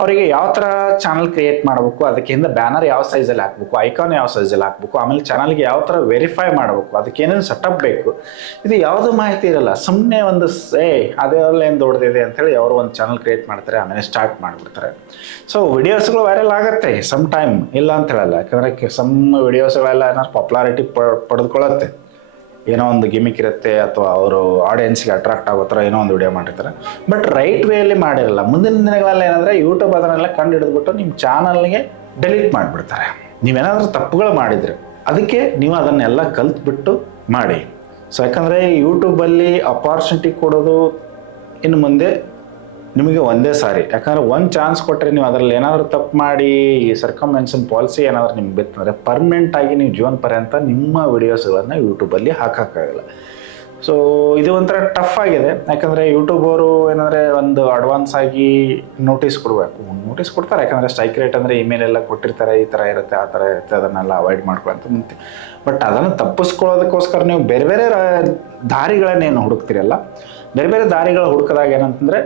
Speaker 1: ಅವರಿಗೆ ಯಾವ ಥರ ಚಾನಲ್ ಕ್ರಿಯೇಟ್ ಮಾಡಬೇಕು, ಅದಕ್ಕಿಂತ ಬ್ಯಾನರ್ ಯಾವ ಸೈಜಲ್ಲಿ ಹಾಕಬೇಕು ಐಕಾನ್ ಯಾವ ಸೈಜಲ್ಲಿ ಹಾಕಬೇಕು, ಆಮೇಲೆ ಚಾನಲ್ಗೆ ಯಾವ ಥರ ವೆರಿಫೈ ಮಾಡಬೇಕು, ಅದಕ್ಕೆ ಏನೇನು ಸೆಟಪ್ ಬೇಕು, ಇದು ಯಾವುದು ಮಾಹಿತಿ ಇರಲ್ಲ. ಸುಮ್ಮನೆ ಒಂದು ಏ ಅದೆಲ್ಲ ಏನು ದೊಡ್ಡದಿದೆ ಅಂತೇಳಿ ಅವರು ಒಂದು ಚಾನಲ್ ಕ್ರಿಯೇಟ್ ಮಾಡ್ತಾರೆ, ಆಮೇಲೆ ಸ್ಟಾರ್ಟ್ ಮಾಡಿಬಿಡ್ತಾರೆ. ಸೊ ವಿಡಿಯೋಸ್ಗಳು ವೈರಲ್ ಆಗುತ್ತೆ ಸಮ್ ಟೈಮ್ ಇಲ್ಲ ಅಂತ ಹೇಳಲ್ಲ. ಯಾಕಂದರೆ ಸಮ್ ವಿಡಿಯೋಸ್ಗಳೆಲ್ಲ ಏನಾದ್ರು ಪಾಪ್ಯುಲಾರಿಟಿ ಪಡೆದುಕೊಳ್ಳುತ್ತೆ. ಏನೋ ಒಂದು ಗಿಮಿಕ್ ಇರುತ್ತೆ ಅಥವಾ ಅವರು ಆಡಿಯನ್ಸ್ಗೆ ಅಟ್ರಾಕ್ಟ್ ಆಗೋ ಥರ ಏನೋ ಒಂದು ವಿಡಿಯೋ ಮಾಡಿರ್ತಾರೆ. ಬಟ್ ರೈಟ್ ವೇಯಲ್ಲಿ ಮಾಡಿರಲ್ಲ. ಮುಂದಿನ ದಿನಗಳಲ್ಲಿ ಏನಂದರೆ ಯೂಟ್ಯೂಬ್ ಅದನ್ನೆಲ್ಲ ಕಂಡು ಹಿಡಿದ್ಬಿಟ್ಟು ನಿಮ್ಮ ಚಾನಲ್ಗೆ ಡೆಲೀಟ್ ಮಾಡಿಬಿಡ್ತಾರೆ. ನೀವೇನಾದರೂ ತಪ್ಪುಗಳು ಮಾಡಿದರೆ ಅದಕ್ಕೆ ನೀವು ಅದನ್ನೆಲ್ಲ ಕಲ್ತ್ಬಿಟ್ಟು ಮಾಡಿ. ಸೊ ಯಾಕಂದರೆ ಯೂಟ್ಯೂಬಲ್ಲಿ ಅಪಾರ್ಚುನಿಟಿ ಕೊಡೋದು ಇನ್ನು ಮುಂದೆ ನಿಮಗೆ ಒಂದೇ ಸಾರಿ. ಯಾಕಂದ್ರೆ ಒಂದು ಚಾನ್ಸ್ ಕೊಟ್ಟರೆ ನೀವು ಅದರಲ್ಲಿ ಏನಾದರೂ ತಪ್ಪು ಮಾಡಿ, ಈ ಪಾಲಿಸಿ ಏನಾದರೂ ನಿಮ್ಗೆ ಬಿತ್ತಂದರೆ ಪರ್ಮನೆಂಟ್ ಆಗಿ ನೀವು ಜೀವನ ಪರ್ಯಂತ ನಿಮ್ಮ ವಿಡಿಯೋಸ್ಗಳನ್ನು ಯೂಟ್ಯೂಬಲ್ಲಿ ಹಾಕೋಕ್ಕಾಗಲ್ಲ. ಸೊ ಇದು ಒಂಥರ ಟಫ್ ಆಗಿದೆ. ಯಾಕಂದರೆ ಯೂಟ್ಯೂಬ್ ಅವರು ಏನಂದರೆ ಒಂದು ಅಡ್ವಾನ್ಸ್ ಆಗಿ ನೋಟಿಸ್ ಕೊಡಬೇಕು. ನೋಟಿಸ್ ಕೊಡ್ತಾರೆ. ಯಾಕಂದರೆ ಸ್ಟ್ರೈಕ್ ರೇಟ್ ಅಂದರೆ ಇಮೇಲ್ ಎಲ್ಲ ಕೊಟ್ಟಿರ್ತಾರೆ, ಈ ಥರ ಇರುತ್ತೆ, ಆ ಥರ ಇರುತ್ತೆ, ಅದನ್ನೆಲ್ಲ ಅವಾಯ್ಡ್ ಮಾಡ್ಕೊಳ್ಳಂತ ಮುಂತೆ ಬಟ್ ಅದನ್ನು ತಪ್ಪಿಸ್ಕೊಳ್ಳೋದಕ್ಕೋಸ್ಕರ ನೀವು ಬೇರೆ ಬೇರೆ ದಾರಿಗಳನ್ನೇನು ಹುಡುಕ್ತಿರಲ್ಲ. ಬೇರೆ ಬೇರೆ ದಾರಿಗಳು ಹುಡುಕಿದಾಗ ಏನಂತಂದರೆ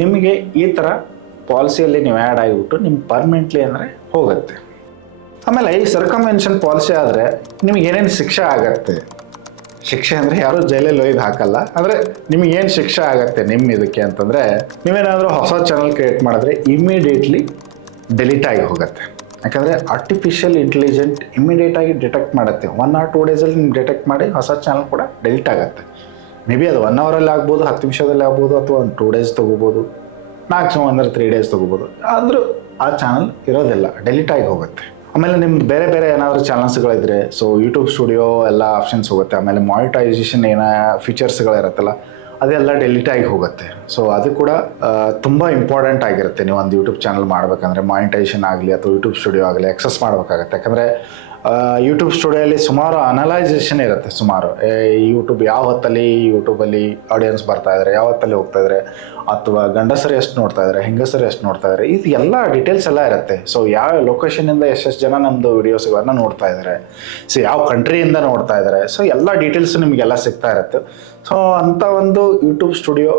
Speaker 1: ನಿಮಗೆ ಈ ಥರ ಪಾಲಿಸಿಯಲ್ಲಿ ನೀವು ಆ್ಯಡ್ ಆಗಿಬಿಟ್ಟು ನಿಮ್ಗೆ ಪರ್ಮನೆಂಟ್ಲಿ ಅಂದರೆ ಹೋಗುತ್ತೆ. ಆಮೇಲೆ ಈ ಸರ್ಕಮೆನ್ಷನ್ ಪಾಲಿಸಿ ಆದರೆ ನಿಮ್ಗೆ ಏನೇನು ಶಿಕ್ಷೆ ಆಗತ್ತೆ? ಶಿಕ್ಷೆ ಅಂದರೆ ಯಾರೂ ಜೈಲಲ್ಲಿ ಒಯ್ದು ಹಾಕಲ್ಲ. ಅಂದರೆ ಏನು ಶಿಕ್ಷೆ ಆಗತ್ತೆ ನಿಮ್ಮ ಇದಕ್ಕೆ ಅಂತಂದರೆ ನೀವೇನಾದರೂ ಹೊಸ ಚಾನಲ್ ಕ್ರಿಯೇಟ್ ಮಾಡಿದ್ರೆ ಇಮಿಡಿಯೇಟ್ಲಿ ಡೆಲೀಟ್ ಆಗಿ ಹೋಗುತ್ತೆ. ಯಾಕಂದರೆ ಆರ್ಟಿಫಿಷಿಯಲ್ ಇಂಟೆಲಿಜೆಂಟ್ ಇಮಿಡಿಯೇಟ್ ಆಗಿ ಡಿಟೆಕ್ಟ್ ಮಾಡುತ್ತೆ. ಒನ್ ಆರ್ ಟೂ ಡೇಸಲ್ಲಿ ನಿಮ್ಗೆ ಡಿಟೆಕ್ಟ್ ಮಾಡಿ ಹೊಸ ಚಾನಲ್ ಕೂಡ ಡೆಲೀಟ್ ಆಗುತ್ತೆ. ಮೇ ಬಿ ಅದು ಒನ್ ಅವರಲ್ಲಿ ಆಗ್ಬೋದು, ಹತ್ತು ನಿಮಿಷದಲ್ಲಿ ಆಗ್ಬೋದು ಅಥವಾ ಒಂದು ಟೂ ಡೇಸ್ ತೊಗೋಬೋದು. ಮ್ಯಾಕ್ಸಿಮಮ್ ಅಂದರೆ ತ್ರೀ ಡೇಸ್ ತೊಗೋಬೋದು. ಆದರೂ ಆ ಚಾನಲ್ ಇರೋದಿಲ್ಲ ಡೆಲಿಟ್ ಆಗಿ ಹೋಗುತ್ತೆ. ಆಮೇಲೆ ನಿಮ್ದು ಬೇರೆ ಬೇರೆ ಏನಾದರೂ ಚಾನಲ್ಸ್ಗಳಿದ್ರೆ ಸೊ ಯೂಟ್ಯೂಬ್ ಸ್ಟುಡಿಯೋ ಎಲ್ಲ ಆಪ್ಷನ್ಸ್ ಹೋಗುತ್ತೆ. ಆಮೇಲೆ ಮಾನಿಟೈಸೇಷನ್ ಏನೋ ಫೀಚರ್ಸ್ಗಳಿರುತ್ತಲ್ಲ ಅದೆಲ್ಲ ಡೆಲಿಟ್ ಆಗಿ ಹೋಗುತ್ತೆ. ಸೊ ಅದು ಕೂಡ ತುಂಬ ಇಂಪಾರ್ಟೆಂಟ್ ಆಗಿರುತ್ತೆ. ನೀವು ಒಂದು ಯೂಟ್ಯೂಬ್ ಚಾನಲ್ ಮಾಡಬೇಕಂದ್ರೆ ಮಾನಿಟೈಸೇಷನ್ ಆಗಲಿ ಅಥವಾ ಯೂಟ್ಯೂಬ್ ಸ್ಟುಡಿಯೋ ಆಗಲಿ ಎಕ್ಸಸ್ ಮಾಡಬೇಕಾಗತ್ತೆ. ಯಾಕಂದರೆ ಯೂಟ್ಯೂಬ್ ಸ್ಟುಡಿಯೋಲಿ ಸುಮಾರು ಅನಲೈಸೇಷನ್ ಇರುತ್ತೆ, ಸುಮಾರು. ಯೂಟ್ಯೂಬ್ ಯಾವ ಹೊತ್ತಲ್ಲಿ ಯೂಟ್ಯೂಬಲ್ಲಿ ಆಡಿಯನ್ಸ್ ಬರ್ತಾ ಇದ್ದಾರೆ ಯಾವ ಹೊತ್ತಲ್ಲಿ ಹೋಗ್ತಾ ಇದ್ದಾರೆ ಅಥವಾ ಗಂಡಸರು ಎಷ್ಟು ನೋಡ್ತಾ ಇದ್ದಾರೆ ಹೆಂಗಸರು ಎಷ್ಟು ನೋಡ್ತಾ ಇದ್ದಾರೆ ಇದು ಎಲ್ಲ ಡೀಟೇಲ್ಸ್ ಎಲ್ಲ ಇರುತ್ತೆ. ಸೊ ಯಾವ ಲೊಕೇಶನಿಂದ ಎಷ್ಟೆಷ್ಟು ಜನ ನಮ್ಮದು ವೀಡಿಯೋಸ್ಗಳನ್ನು ನೋಡ್ತಾ ಇದ್ದಾರೆ ಸೊ ಯಾವ ಕಂಟ್ರಿಯಿಂದ ನೋಡ್ತಾ ಇದ್ದಾರೆ ಸೊ ಎಲ್ಲ ಡೀಟೇಲ್ಸ್ ನಿಮಗೆಲ್ಲ ಸಿಗ್ತಾ ಇರುತ್ತೆ. ಸೊ ಅಂಥ ಒಂದು ಯೂಟ್ಯೂಬ್ ಸ್ಟುಡಿಯೋ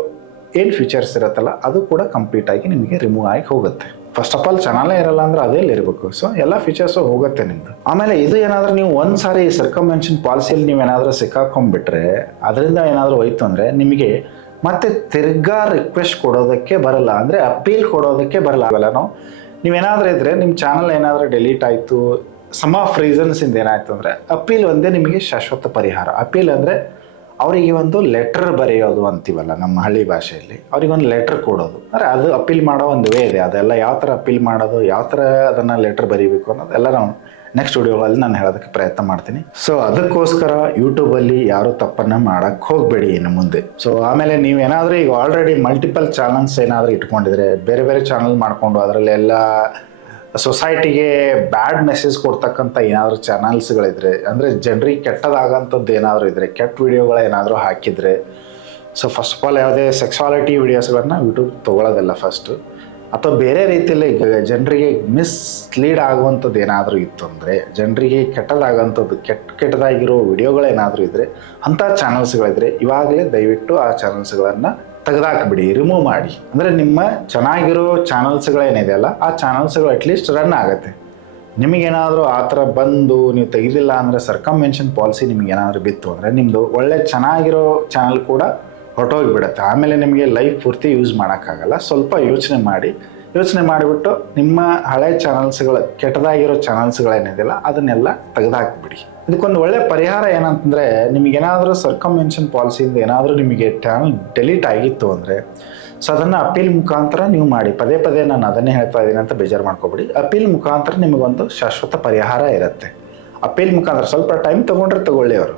Speaker 1: ಏನು ಫೀಚರ್ಸ್ ಇರುತ್ತಲ್ಲ, ಅದು ಕೂಡ ಕಂಪ್ಲೀಟ್ ಆಗಿ ನಿಮಗೆ ರಿಮೂವ್ ಆಗಿ ಹೋಗುತ್ತೆ. ಫಸ್ಟ್ ಆಫ್ ಆಲ್ ಚೆನ್ನಾಗೇ ಇರಲ್ಲ ಅಂದ್ರೆ ಅದೇ ಇರಬೇಕು. ಸೊ ಎಲ್ಲ ಫೀಚರ್ಸು ಹೋಗುತ್ತೆ ನಿಮ್ದು. ಆಮೇಲೆ ಇದು ಏನಾದರೂ ನೀವು ಒಂದು ಸಾರಿ ಸರ್ಕಮೆನ್ಷನ್ ಪಾಲಿಸಿಯಲ್ಲಿ ನೀವು ಏನಾದರೂ ಸಿಕ್ಕಾಕೊಂಡ್ಬಿಟ್ರೆ, ಅದರಿಂದ ಏನಾದರೂ ಹೋಯ್ತು ಅಂದರೆ ನಿಮಗೆ ಮತ್ತೆ ತಿರ್ಗಾ ರಿಕ್ವೆಸ್ಟ್ ಕೊಡೋದಕ್ಕೆ ಬರಲ್ಲ. ಅಂದರೆ ಅಪೀಲ್ ಕೊಡೋದಕ್ಕೆ ಬರಲ್ಲ. ಆಗಲ್ಲ ನಾವು ನೀವೇನಾದರೂ ಇದ್ದರೆ ನಿಮ್ಮ ಚಾನಲ್ ಏನಾದರೂ ಡೆಲೀಟ್ ಆಯಿತು ಸಮ್ ಆಫ್ ರೀಸನ್ಸಿಂದ ಏನಾಯಿತು ಅಂದರೆ ಅಪೀಲ್ ಒಂದೇ ನಿಮಗೆ ಶಾಶ್ವತ ಪರಿಹಾರ. ಅಪೀಲ್ ಅಂದರೆ ಅವರಿಗೆ ಒಂದು ಲೆಟರ್ ಬರೆಯೋದು ಅಂತೀವಲ್ಲ ನಮ್ಮ ಹಳ್ಳಿ ಭಾಷೆಯಲ್ಲಿ, ಅವ್ರಿಗೆ ಒಂದು ಲೆಟರ್ ಕೊಡೋದು. ಅಂದರೆ ಅದು ಅಪೀಲ್ ಮಾಡೋ ಒಂದು ವೇ ಇದೆ. ಅದೆಲ್ಲ ಯಾವ ಥರ ಅಪೀಲ್ ಮಾಡೋದು, ಯಾವ ಥರ ಅದನ್ನು ಲೆಟರ್ ಬರೀಬೇಕು ಅನ್ನೋದೆಲ್ಲ ನಾವು ನೆಕ್ಸ್ಟ್ ವಿಡಿಯೋಗಳಲ್ಲಿ ನಾನು ಹೇಳೋದಕ್ಕೆ ಪ್ರಯತ್ನ ಮಾಡ್ತೀನಿ. ಸೊ ಅದಕ್ಕೋಸ್ಕರ ಯೂಟ್ಯೂಬಲ್ಲಿ ಯಾರು ತಪ್ಪನ್ನು ಮಾಡೋಕ್ಕೆ ಹೋಗಬೇಡಿ ಇನ್ನು ಮುಂದೆ. ಸೊ ಆಮೇಲೆ ನೀವು ಏನಾದರೂ ಈಗ ಆಲ್ರೆಡಿ ಮಲ್ಟಿಪಲ್ ಚಾನಲ್ಸ್ ಏನಾದರೂ ಇಟ್ಕೊಂಡಿದ್ರೆ, ಬೇರೆ ಬೇರೆ ಚಾನಲ್ ಮಾಡಿಕೊಂಡು ಅದರಲ್ಲಿ ಎಲ್ಲ ಸೊಸೈಟಿಗೆ ಬ್ಯಾಡ್ ಮೆಸೇಜ್ ಕೊಡ್ತಕ್ಕಂಥ ಏನಾದರೂ ಚಾನಲ್ಸ್ಗಳಿದ್ರೆ, ಅಂದರೆ ಜನರಿಗೆ ಕೆಟ್ಟದಾಗಂಥದ್ದು ಏನಾದರೂ ಇದ್ದರೆ ಕೆಟ್ಟ ವಿಡಿಯೋಗಳೇನಾದರೂ ಹಾಕಿದರೆ, ಸೊ ಫಸ್ಟ್ ಆಫ್ ಆಲ್ ಯಾವುದೇ ಸೆಕ್ಸಾಲಿಟಿ ವಿಡಿಯೋಸ್ಗಳನ್ನ ಯೂಟ್ಯೂಬ್ ತೊಗೊಳೋದಿಲ್ಲ ಫಸ್ಟು ಅಥವಾ ಬೇರೆ ರೀತಿಯಲ್ಲಿ ಜನರಿಗೆ ಮಿಸ್ಲೀಡ್ ಆಗುವಂಥದ್ದು ಏನಾದರೂ ಇತ್ತು ಅಂದರೆ, ಜನರಿಗೆ ಕೆಟ್ಟದಾಗಂಥದ್ದು, ಕೆಟ್ಟ ಕೆಟ್ಟದಾಗಿರೋ ವಿಡಿಯೋಗಳೇನಾದರೂ ಇದ್ದರೆ ಅಂಥ ಚಾನಲ್ಸ್ಗಳಿದ್ರೆ ಇವಾಗಲೇ ದಯವಿಟ್ಟು ಆ ಚಾನಲ್ಸ್ಗಳನ್ನು ತೆಗೆದಾಕ್ಬಿಡಿ ರಿಮೂವ್ ಮಾಡಿ. ಅಂದರೆ ನಿಮ್ಮ ಚೆನ್ನಾಗಿರೋ ಚಾನಲ್ಸ್ಗಳೇನಿದೆಯಲ್ಲ ಆ ಚಾನಲ್ಸ್ಗಳು ಅಟ್ಲೀಸ್ಟ್ ರನ್ ಆಗುತ್ತೆ. ನಿಮಗೇನಾದರೂ ಆ ಥರ ಬಂದು ನೀವು ತೆಗೆದಿಲ್ಲ ಅಂದರೆ ಸರ್ಕಮ್ಮೆನ್ಷನ್ ಪಾಲಿಸಿ ನಿಮ್ಗೆ ಏನಾದರೂ ಬಿತ್ತು ಅಂದರೆ ನಿಮ್ಮದು ಒಳ್ಳೆ ಚೆನ್ನಾಗಿರೋ ಚಾನಲ್ ಕೂಡ ಹೊರಟೋಗಿಬಿಡುತ್ತೆ. ಆಮೇಲೆ ನಿಮಗೆ ಲೈಫ್ ಪೂರ್ತಿ ಯೂಸ್ ಮಾಡೋಕ್ಕಾಗಲ್ಲ. ಸ್ವಲ್ಪ ಯೋಚನೆ ಮಾಡಿ. ಯೋಚನೆ ಮಾಡಿಬಿಟ್ಟು ನಿಮ್ಮ ಹಳೆ ಚಾನಲ್ಸ್ಗಳು ಕೆಟ್ಟದಾಗಿರೋ ಚಾನಲ್ಸ್ಗಳೇನಿದೆಯಲ್ಲ ಅದನ್ನೆಲ್ಲ ತೆಗೆದುಹಾಕ್ಬಿಡಿ ಇದಕ್ಕೊಂದು ಒಳ್ಳೆ ಪರಿಹಾರ ಏನಂತಂದರೆ, ನಿಮಗೇನಾದರೂ ಸರ್ಕಮೆನ್ಷನ್ ಪಾಲಿಸಿಯಿಂದ ಏನಾದರೂ ನಿಮಗೆ ಚಾನಲ್ ಡೆಲೀಟ್ ಆಗಿತ್ತು ಅಂದರೆ, ಸೊ ಅದನ್ನು ಅಪೀಲ್ ಮುಖಾಂತರ ನೀವು ಮಾಡಿ. ಪದೇ ಪದೇ ನಾನು ಅದನ್ನೇ ಹೇಳ್ತಾ ಇದ್ದೀನಿ ಅಂತ ಬೇಜಾರು ಮಾಡ್ಕೊಬೇಡಿ. ಅಪೀಲ್ ಮುಖಾಂತರ ನಿಮಗೊಂದು ಶಾಶ್ವತ ಪರಿಹಾರ ಇರುತ್ತೆ. ಅಪೀಲ್ ಮುಖಾಂತರ ಸ್ವಲ್ಪ ಟೈಮ್ ತೊಗೊಂಡ್ರೆ ತಗೊಳ್ಳಿ ಅವರು.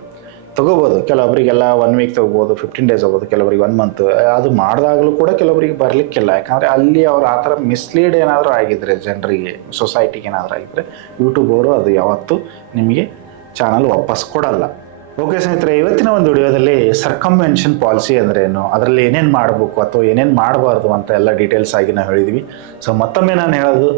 Speaker 1: ತಗೋಬೋದು. ಕೆಲವೊಬ್ಬರಿಗೆಲ್ಲ ಒನ್ ವೀಕ್ ತೊಗೋಬೋದು ಫಿಫ್ಟೀನ್ ಡೇಸ್ ಹೋಗ್ಬೋದು ಕೆಲವರಿಗೆ ಒನ್ ಮಂತ್ ಅದು ಮಾಡಿದಾಗಲೂ ಕೂಡ ಕೆಲವರಿಗೆ ಬರಲಿಕ್ಕಿಲ್ಲ. ಯಾಕಂದರೆ ಅಲ್ಲಿ ಅವ್ರು ಆ ಥರ ಮಿಸ್ಲೀಡ್ ಏನಾದರೂ ಆಗಿದ್ರೆ ಜನರಿಗೆ ಸೊಸೈಟಿಗೆ ಏನಾದರೂ ಆಗಿದ್ರೆ ಯೂಟ್ಯೂಬ್ ಅವರು ಅದು ಯಾವತ್ತೂ ನಿಮಗೆ ಚಾನಲ್ ವಾಪಸ್ ಕೊಡಲ್ಲ. ಓಕೆ ಸ್ನೇಹಿತರೆ, ಇವತ್ತಿನ ಒಂದು ವಿಡಿಯೋದಲ್ಲಿ ಸರ್ಕಮ್ವೆನ್ಷನ್ ಪಾಲಿಸಿ ಅಂದ್ರೆ ಏನು? ಅದರಲ್ಲಿ ಏನೇನು ಮಾಡಬೇಕು ಅಥವಾ ಏನೇನು ಮಾಡಬಾರ್ದು ಅಂತ ಎಲ್ಲ ಡೀಟೇಲ್ಸ್ ಆಗಿ ನಾವು ಹೇಳಿದ್ವಿ. ಸೊ ಮತ್ತೊಮ್ಮೆ ನಾನು ಹೇಳೋದು,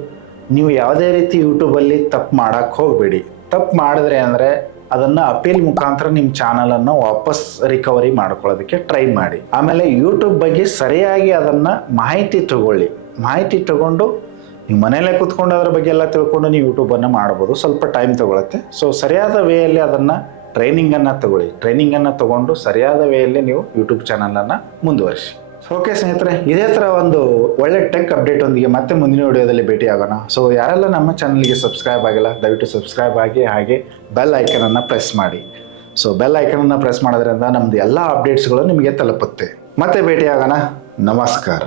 Speaker 1: ನೀವು ಯಾವುದೇ ರೀತಿ ಯೂಟ್ಯೂಬಲ್ಲಿ ತಪ್ಪು ಮಾಡೋಕ್ಕೆ ಹೋಗಬೇಡಿ. ತಪ್ಪು ಮಾಡಿದ್ರೆ ಅಂದರೆ ಅದನ್ನು ಅಪೀಲ್ ಮುಖಾಂತರ ನಿಮ್ಮ ಚಾನಲನ್ನು ವಾಪಸ್ ರಿಕವರಿ ಮಾಡ್ಕೊಳ್ಳೋದಕ್ಕೆ ಟ್ರೈ ಮಾಡಿ. ಆಮೇಲೆ ಯೂಟ್ಯೂಬ್ ಬಗ್ಗೆ ಸರಿಯಾಗಿ ಅದನ್ನು ಮಾಹಿತಿ ತಗೊಳ್ಳಿ. ಮಾಹಿತಿ ತಗೊಂಡು ನೀವು ಮನೆಯಲ್ಲೇ ಕೂತ್ಕೊಂಡು ಅದ್ರ ಬಗ್ಗೆ ಎಲ್ಲ ತಿಳ್ಕೊಂಡು ನೀವು ಯೂಟ್ಯೂಬನ್ನು ಮಾಡ್ಬೋದು. ಸ್ವಲ್ಪ ಟೈಮ್ ತಗೊಳುತ್ತೆ. ಸೊ ಸರಿಯಾದ ವೇಯಲ್ಲಿ ಅದನ್ನು ಟ್ರೈನಿಂಗನ್ನು ತಗೊಳ್ಳಿ. ಟ್ರೈನಿಂಗನ್ನು ತಗೊಂಡು ಸರಿಯಾದ ವೇಯಲ್ಲಿ ನೀವು ಯೂಟ್ಯೂಬ್ ಚಾನಲನ್ನು ಮುಂದುವರಿಸಿ. ಓಕೆ ಸ್ನೇಹಿತರೆ, ಇದೇ ಥರ ಒಂದು ಒಳ್ಳೆ ಟೆಕ್ ಅಪ್ಡೇಟ್ ಒಂದಿಗೆ ಮತ್ತೆ ಮುಂದಿನ ವಿಡಿಯೋದಲ್ಲಿ ಭೇಟಿ ಆಗೋಣ ಸೊ ಯಾರೆಲ್ಲ ನಮ್ಮ ಚಾನಲ್ಗೆ ಸಬ್ಸ್ಕ್ರೈಬ್ ಆಗಿಲ್ಲ, ದಯವಿಟ್ಟು ಸಬ್ಸ್ಕ್ರೈಬ್ ಆಗಿ, ಹಾಗೆ ಬೆಲ್ ಐಕನನ್ನು ಪ್ರೆಸ್ ಮಾಡಿ. ಸೊ ಬೆಲ್ ಐಕನನ್ನು ಪ್ರೆಸ್ ಮಾಡೋದ್ರಿಂದ ನಮ್ಮದು ಎಲ್ಲ ಅಪ್ಡೇಟ್ಸ್ಗಳು ನಿಮಗೆ ತಲುಪುತ್ತೆ. ಮತ್ತೆ ಭೇಟಿ ಆಗೋಣ ನಮಸ್ಕಾರ.